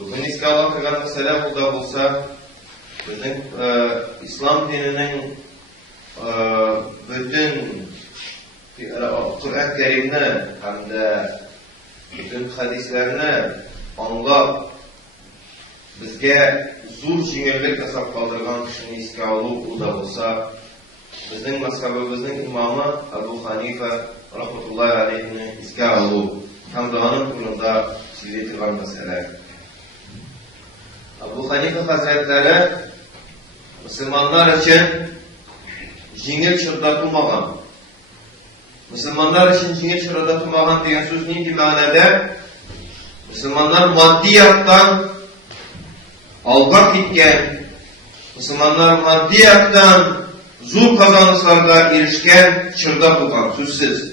Bugün isке ала кылган мәсьәлә булда булса, безнең ислам диненең bütün Kur'an-ı Kerim'ni hem de bütün hadislerini anlap bizge zor jingillik yasap kaldırgan kişini iske alıp da olsa bizning mazhabimizning imamı Abu Hanife rahmetullahi aleyhini iske alıp hem de onun konuda söyletilgan mesele. Abu Hanife Hazretleri Müslümanlar için jingil çıratılmagan, Müslümanlar için jingil çıratılmagan diyen söz neydi manada? Müslümanlar maddiyattan algak gitken, Müslümanlar maddiyattan zul kazanışlarda erişken çırda bulgan, sözsüz.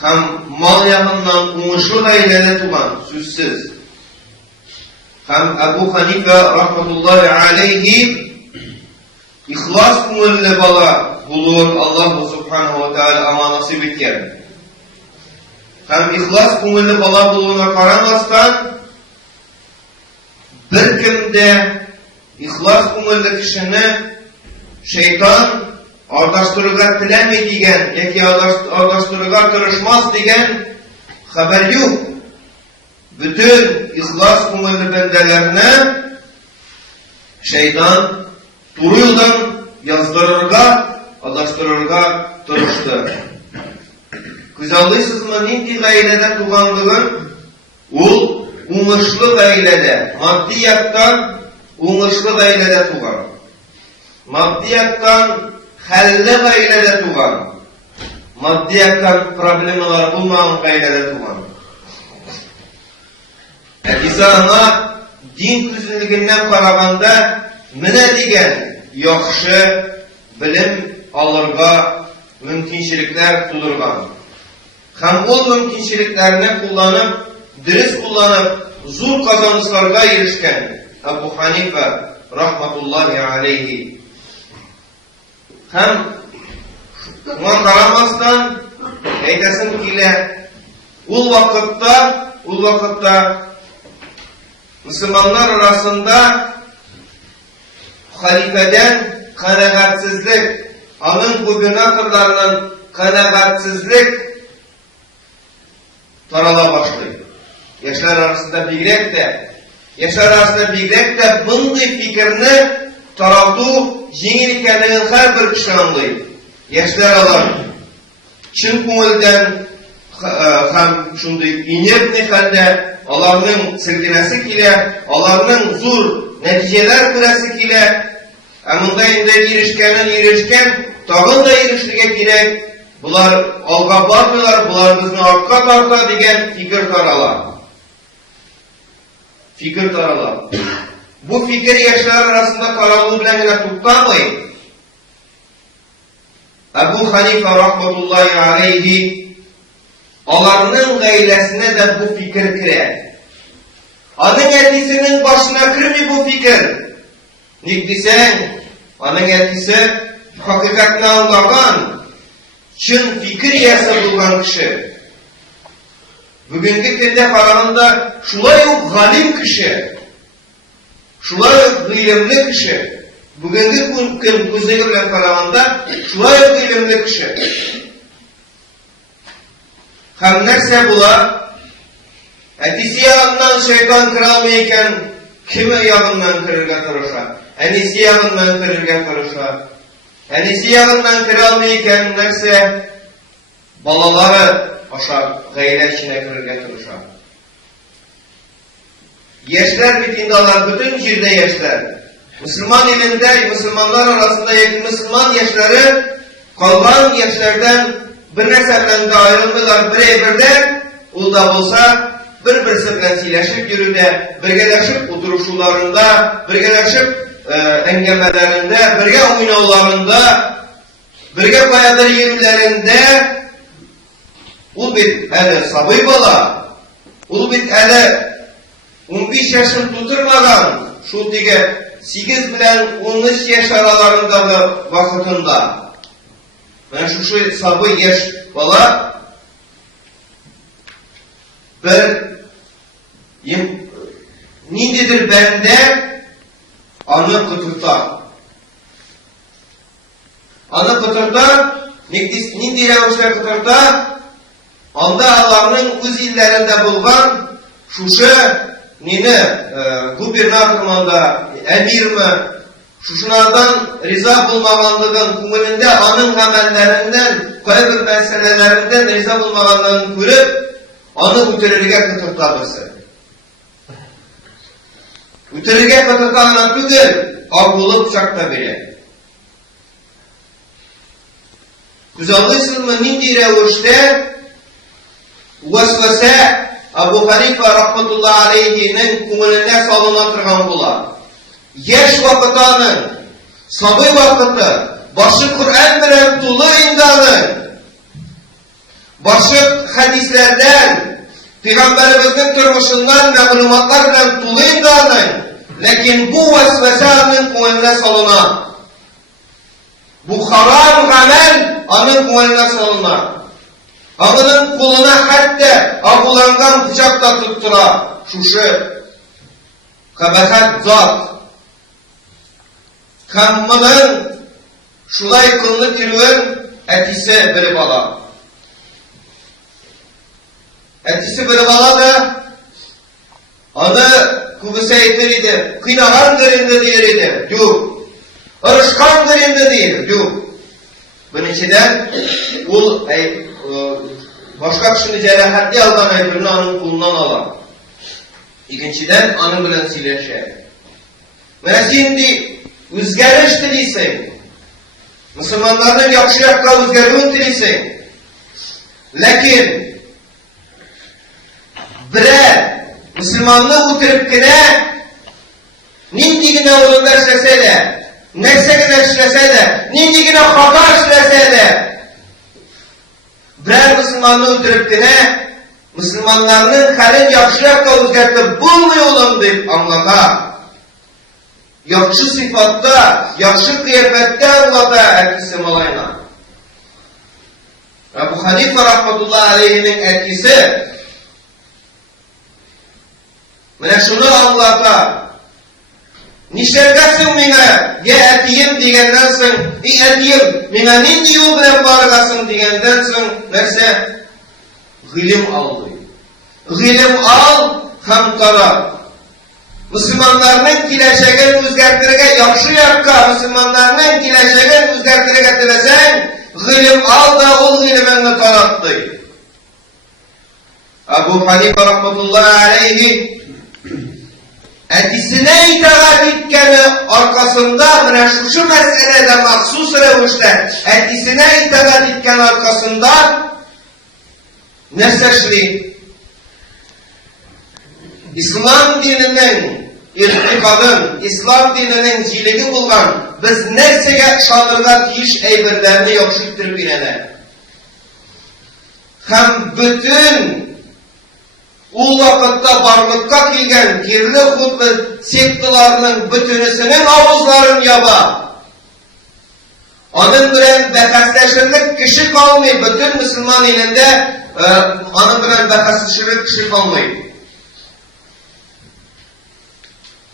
Hem mal yakından uğuşlu gayrede tugan, sözsüz. Hem Ebu Hanife rahmetullahi aleyhi İhlas kumulli bala bulur Allah subhanahu wa ta'ala ama nasip etken. Hem ihlas kumulli bala buluna karanlastan bir kimde ihlas kumulli kişini şeytan ardaştırıga tilemi diyen, yaki ardaştırıga tırışmaz diyen haber yok. Bütün ihlas kumulli bendelerine şeytan doğru yoldan yazdırırga, adaştırırga tırıştı. Güzelliysizmi nindi gaylede tuğandığın, ol uğuşlu gaylede, maddiyattan uğuşlu gaylede tuğan. Maddiyattan halli gaylede tuğan. Maddiyattan problemalar bulmağın gaylede tuğan. İnsana din küzünlüğünden karaganda mine digen yaxşı bilim alırga mümkünçilikler tudurgan. Hem o mümkünçiliklerini kullanıp, dürüst kullanıp, zor kazanışlarga erişken Ebu Hanife rahmetullahi aleyhi. Hem buna karamastan eylesin ile ul vakitte Müslümanlar arasında halifeden kanaatsizlik, onun gubernatörlerinin kanaatsizlik tarala başlıyor. Yaşlar arasında bigrek de bunday fikrini taratu jengil ekanligini her bir kişi anlıyor. Yaşlar alar çın ko'ngildan ham shunday inertni halda alarning silkinasi kile, alarning zo'r natijalar ko'rasi kile, amunda endi erishken, tag'in da erishligi kerak. Bular olga bormaylar, bular bizni ortga torta degan fikr taralar. Bu fikir yoshlar arasında taraluu bilan to'xtamay, Ebu Hanife rahmetullahi aleyhi alarning gaylesine de bu fikir kirer. Onun etisinin başına kirmi bu fikir. Nik desen, onun etisi hakikatini anlagan, çın fikir yasa bulgan kişi. Bugünkü günde kararında şulay o galim kişi, şulay o ilimli kişi. Bugünkü gün kuzeyli bilen kararında şulay o ilimli kişi. Hem nerse bular, etisi yağından şeytan kıralmayken kimi yağından kırırga tırışa? Enisi yağından kırırga tırışa. Enisi yağından kıralmayken nerse balaları aşağı gayret içine kırırga tırışa. Yaşlar bitindalar, bütün cirde yaşlar. Müslüman ilinde, Müslümanlar arasında yakın Müslüman yaşları kalgan yaşlardan bir nesepten ayrılmıyorlar birebirde, ol da olsa bir-birisi bilen sileşip yürüde, birgeleşip oturuşularında, birgeleşip engemelerinde, birge oynaularında, birge bayadır yerlerinde, ol bit eli sabıy bala, ol bit eli 15 yaşını tuturmadan, şu dige 8 bilen 13 yaş aralarındaki vakitinde, ben şu sabı yaş bala bir nindidir bende, anı kıtırta. Anı kıtırta, nindi rəvişdə kıtırta, anda Allah'ın öz illerinde bulgan şuşu nini gubernatormanda, emirmi, şuşunlardan riza bulmağanlığın kumulinde anın amellerinden, koyu bir meselelerinden riza bulmağanlığını görüp, anı ütürürge kıtırtabısı. Ütürürge kıtırtabına tüdür, avulup çakta bile. Güzalısın nindi rəvişdə vesvese Abu Hanife rahmetullahi aleyhinin kumulüne salına tırgan bular. Yaş vakıtanın, sabı vakıtı, başı Kur'an bilen tulu indanın, başı hadislerden, Peygamberimizin turmuşundan məlumatlar bilen tulu indanın, lakin bu vesvesenin kumulüne salına. Bu haram amel anın kumulüne salına. Ağının kuluna hatta avulangan bıçakta tuttura. Şuşu kabahat zat. Kammının şulay kılını tirüven etisi bir bala. Etisi bir bala da anı kubuse etir idi. Kıynahandır indi deyir idi. Yok. Irışkandır indi deyir. Yok. Bunun içinden ul başka kişinin cerahatli aldan ayırını anın kulundan alan. İkinciden anın bilen sileşer. Ve şimdi özgeriş diliysen, Müslümanların yakşı yakka özgeriğin diliysen, lakin birer Müslümanlığı utiripkine nindigine uğrunda işlese de, nefsegine işlese de, nindigine hata işlese de, birer Müslümanlığı öldürüpkine, Müslümanlarının halin yakşı yakka özgertip bulmayalım deyip anlata. Yakşı sıfatta, yakşı kıyafette anlata etkisi malayna. Ebu Hanife rahmetullahi aleyhinin etkisi, mene şunu anlata. Nişergasın mine, ya etiyim diyendensin, etiyim, mine nindi yol bilen bargasın diyendensin, neyse, g'ilim al. G'ilim al, hem tara. Müslümanlarının kileşegin özgertirge, yakşı yakka, Müslümanlarının kileşegin özgertirge tilesen, g'ilim al da ol g'ilimini tarattı. Ebu Hanife rahmetullahi aleyhi, etisine itaat etkeni arkasında, şu meselede mahsus revişte, etisine itaat etken arkasında ne seçli? İslam dininin irtikadın, İslam dininin ziligi bulgan, biz nefsege şanırga tiyiş eybirlerini yakşıktır bilene. Hem bütün o vakitte barlıkka kelgen kirli hutlu sektalarının bütünüsünün avuzların yaba. Onun bilen bekasleşirlik kişi kalmay, bütün Müslüman ilinde onun bilen bekasleşirlik kişi kalmay.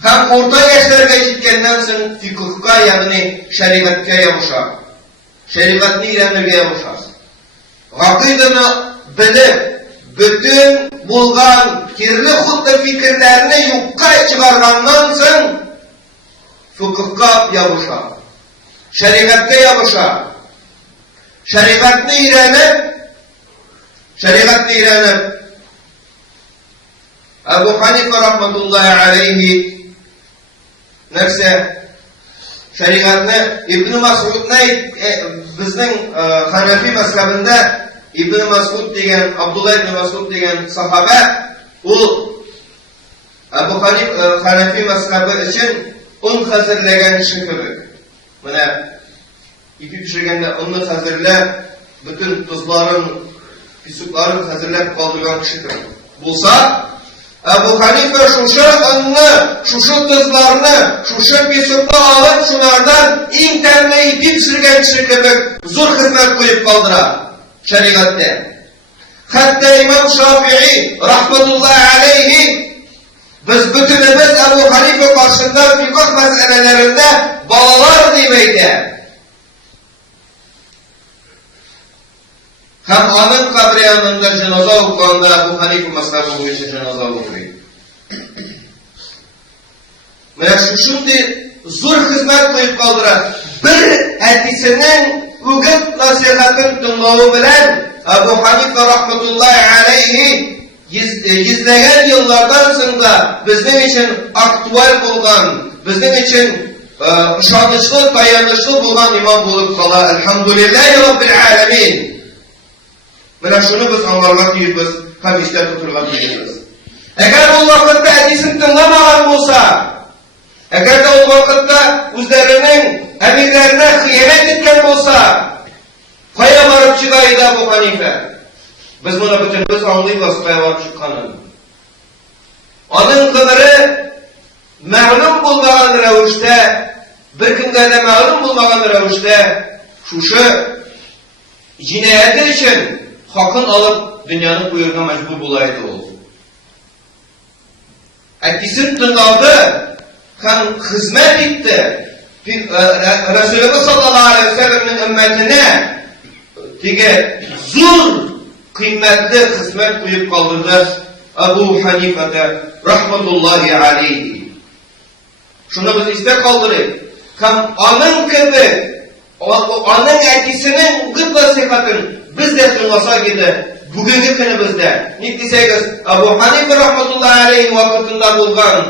Hem orta yaşlarga jetkenden soň fikıhka yani şeriatga yavuşar. Şeriatni öğrenirge yavuşar. Akidini bilip bütün bulgan kirli hutlu fikirlerini yokka çıkargandan soň fıkıhka yavuşar. Şeriatga yavuşar. Şeriatni öğrenip Ebu Hanife rahmetullahi aleyhi nefse şeriatni İbn-i Mas'ud bizning Hanefi mezhebinde İbn-i Mas'ud degen, Abdullah ibn Mas'ud degen sahabe o Ebu Hanefi mezhebi için un hazırlayan kişi köpük. Buna ipi pişirgende unu hazırlayıp bütün tuzların, pisukların hazırlayıp kaldırgan kişi köpük. Bulsa Ebu Hanife şuşu ınını, şuşu tuzlarını, şuşu pisuklu alıp şunlardan interneyi ipi pişirgen kişi köpük zor hizmet koyup kaldırar şeriatte. Hatta İmam Şafii rahmetullahi aleyhi biz bütünümüz Hanife karşında fıkıh meselelerinde balalar demeydi. Hem anın kabri yanında cenaze okuğanda Ebu Hanife mezhebi boyunca cenaze okuyor. Ve şimdi zor hizmet koyup kaldıran bir etisinin ügüt nasihatın dinlağı bilen Ebu Hanife rahmetullahi aleyhi izleyen yıllardan sonra bizim için aktüel bulgan, bizim için şanışlı, dayanışlı bulgan imam bulup kala. Elhamdülillahi Rabbil alemin. Ve şunu biz anlarmak diyoruz, hem işte tuturmak diyoruz. Eğer o vakitte hadisini dinlamayan olsa, eğer de o vakitte üzerinin emirlerine hıyanet etken olsa, kaya varıp çıkaydı Ebu Hanife. Biz bunu bütün biz anlayacağız kaya varıp çıkanın. Onun kıdırı ma'lum bulmagan revişte, bir günde de ma'lum bulmagan revişte, şu cinayeti için hakkın alıp dünyanın buyruğuna mecbur bulaydı o. Etkisini tıngaldı, hem hizmet etti. Resulullah sallallahu aleyhi ve sellem'in ümmetine zor, kıymetli hizmet koyup kaldırdı Ebu Hanife'de rahmetullahi aleyhi. Şunu biz iste kaldırayım. Hem anın gibi, anın etkisinin gıd nasihatını biz de tınlasa gidi. Bugünkü günümüzde nitliseygiz Ebu Hanife rahmetullahi aleyhi vakitinde bulgan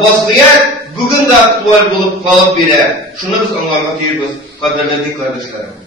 vaziyet bugün de aktual bulup kalıp bile. Şunu biz anlamak diyoruz, kaderledik kardeşlerim.